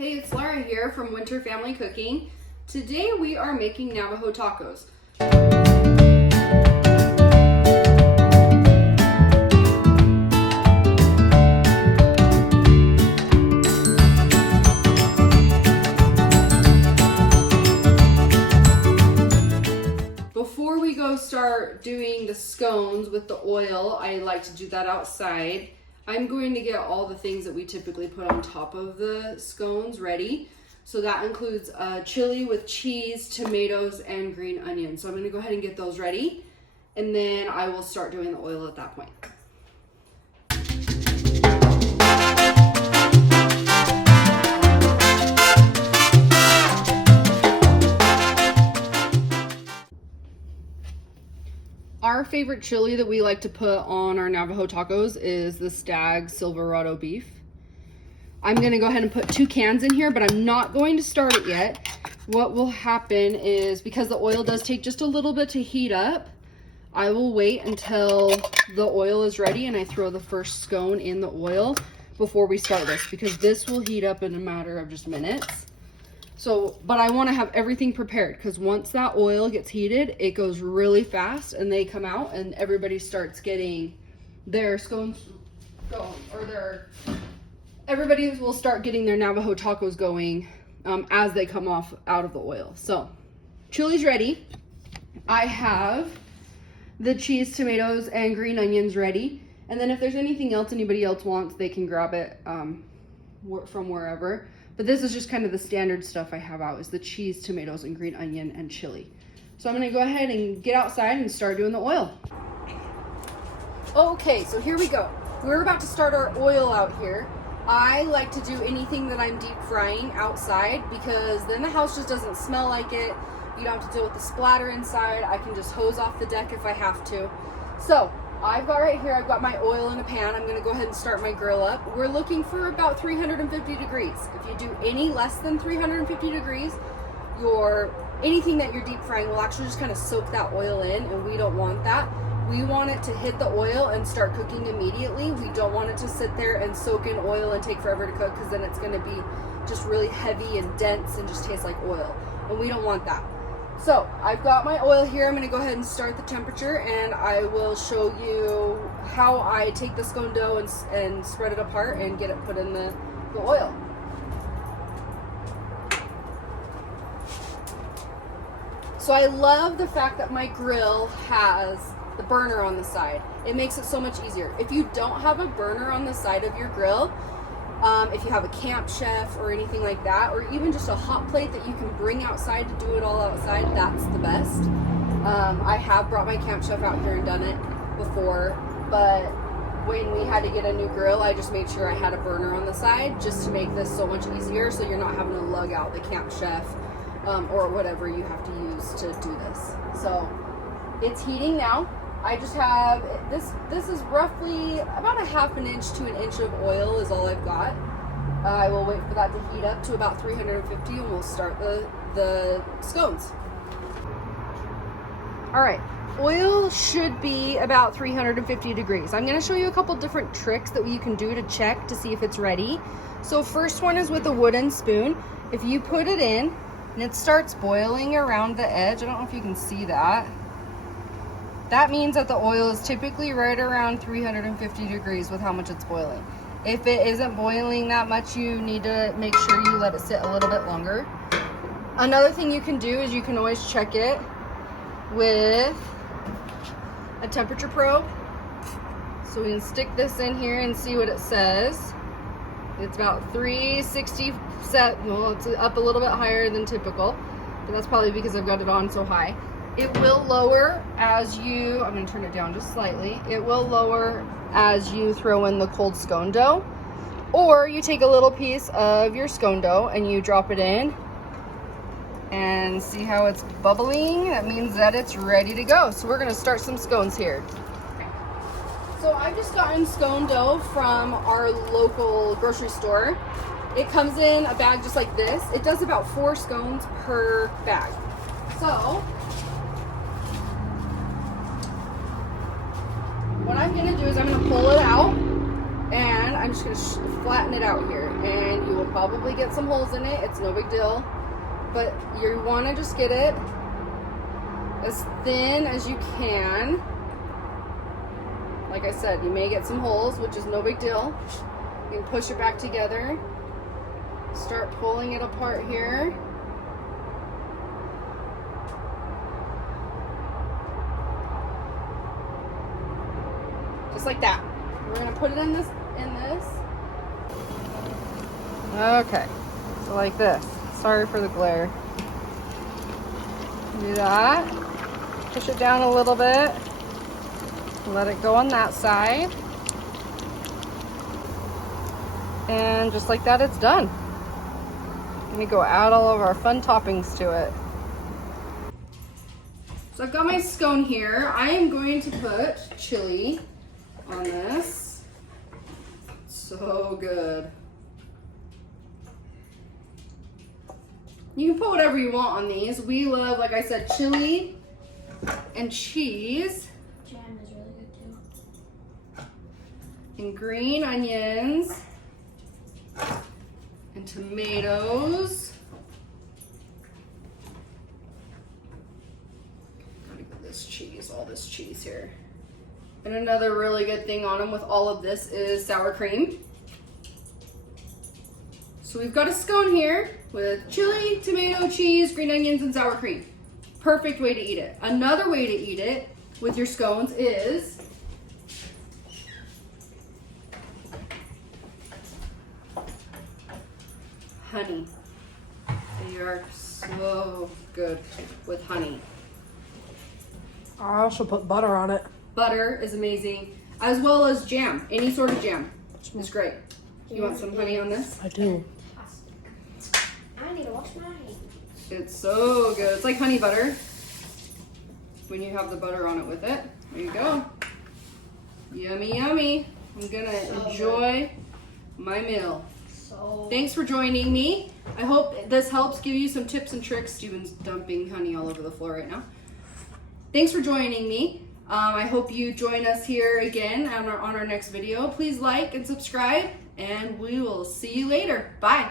Hey, it's Laura here from Winter Family Cooking. Today we are making Navajo tacos. Before we go start doing the scones with the oil, I like to do that outside. I'm going to get all the things that we typically put on top of the scones ready. So that includes chili with cheese, tomatoes, and green onions. So I'm going to go ahead and get those ready, and then I will start doing the oil at that point. Our favorite chili that we like to put on our Navajo tacos is the Stag Silverado beef. I'm gonna go ahead and put 2 cans in here, but I'm not going to start it yet. What will happen is, because the oil does take just a little bit to heat up, I will wait until the oil is ready and I throw the first scone in the oil before we start this, because this will heat up in a matter of just minutes. So, but I want to have everything prepared, because once that oil gets heated, it goes really fast and they come out and everybody starts getting their scones going, or everybody will start getting their Navajo tacos going as they come out of the oil. So, chili's ready. I have the cheese, tomatoes, and green onions ready. And then if there's anything else anybody else wants, they can grab it from wherever. But this is just kind of the standard stuff I have out, is the cheese, tomatoes, and green onion, and chili. So I'm gonna go ahead and get outside and start doing the oil. Okay, so here we go. We're about to start our oil out here. I like to do anything that I'm deep frying outside, because then the house just doesn't smell like it. You don't have to deal with the splatter inside. I can just hose off the deck if I have to. So I've got right here, I've got my oil in a pan. I'm gonna go ahead and start my grill up. We're looking for about 350 degrees. If you do any less than 350 degrees, anything that you're deep frying will actually just kind of soak that oil in, and we don't want that. We want it to hit the oil and start cooking immediately. We don't want it to sit there and soak in oil and take forever to cook, because then it's gonna be just really heavy and dense and just taste like oil. And we don't want that. So I've got my oil here. I'm gonna go ahead and start the temperature, and I will show you how I take the scone dough and spread it apart and get it put in the oil. So I love the fact that my grill has the burner on the side. It makes it so much easier. If you don't have a burner on the side of your grill, if you have a camp chef or anything like that, or even just a hot plate that you can bring outside to do it all outside, that's the best. I have brought my camp chef out here and done it before, but when we had to get a new grill, I just made sure I had a burner on the side just to make this so much easier, so you're not having to lug out the camp chef or whatever you have to use to do this. So it's heating now. I just have, this is roughly about a ½ inch to 1 inch of oil is all I've got. I will wait for that to heat up to about 350 and we'll start the scones. All right, oil should be about 350 degrees. I'm gonna show you a couple different tricks that you can do to check to see if it's ready. So first one is with a wooden spoon. If you put it in and it starts boiling around the edge, I don't know if you can see that. That means that the oil is typically right around 350 degrees with how much it's boiling. If it isn't boiling that much, you need to make sure you let it sit a little bit longer. Another thing you can do is you can always check it with a temperature probe. So we can stick this in here and see what it says. It's about 360 set. Well, it's up a little bit higher than typical, but that's probably because I've got it on so high. It will lower as you, I'm going to turn it down just slightly. It will lower as you throw in the cold scone dough. Or you take a little piece of your scone dough and you drop it in. And see how it's bubbling? That means that it's ready to go. So we're going to start some scones here. So I've just gotten scone dough from our local grocery store. It comes in a bag just like this. It does about 4 scones per bag. So what I'm gonna do is I'm gonna pull it out, and I'm I'm just gonna flatten it out here, and you will probably get some holes in it. It's no big deal, but you want to just get it as thin as you can. Like I said, you may get some holes, which is no big deal. You can push it back together. Start pulling it apart here. Just like that. We're gonna put it in this. Okay, so like this. Sorry for the glare. Do that. Push it down a little bit. Let it go on that side. And just like that, it's done. Let me go add all of our fun toppings to it. So I've got my scone here. I am going to put chili on this. So good. You can put whatever you want on these. We love, like I said, chili and cheese. Jam is really good too. And green onions. And tomatoes. Gotta get this cheese, all this cheese here. And another really good thing on them with all of this is sour cream. So we've got a scone here with chili, tomato, cheese, green onions, and sour cream. Perfect way to eat it. Another way to eat it with your scones is honey. They are so good with honey. I also put butter on it. Butter is amazing, as well as jam. Any sort of jam is great. You want some honey on this? I do. I need to wash my hands. It's so good. It's like honey butter when you have the butter on it with it. There you go. Yummy, yummy. I'm gonna enjoy my meal. Thanks for joining me. I hope this helps give you some tips and tricks. Steven's dumping honey all over the floor right now. Thanks for joining me. I hope you join us here again on our next video. Please like and subscribe, and we will see you later. Bye.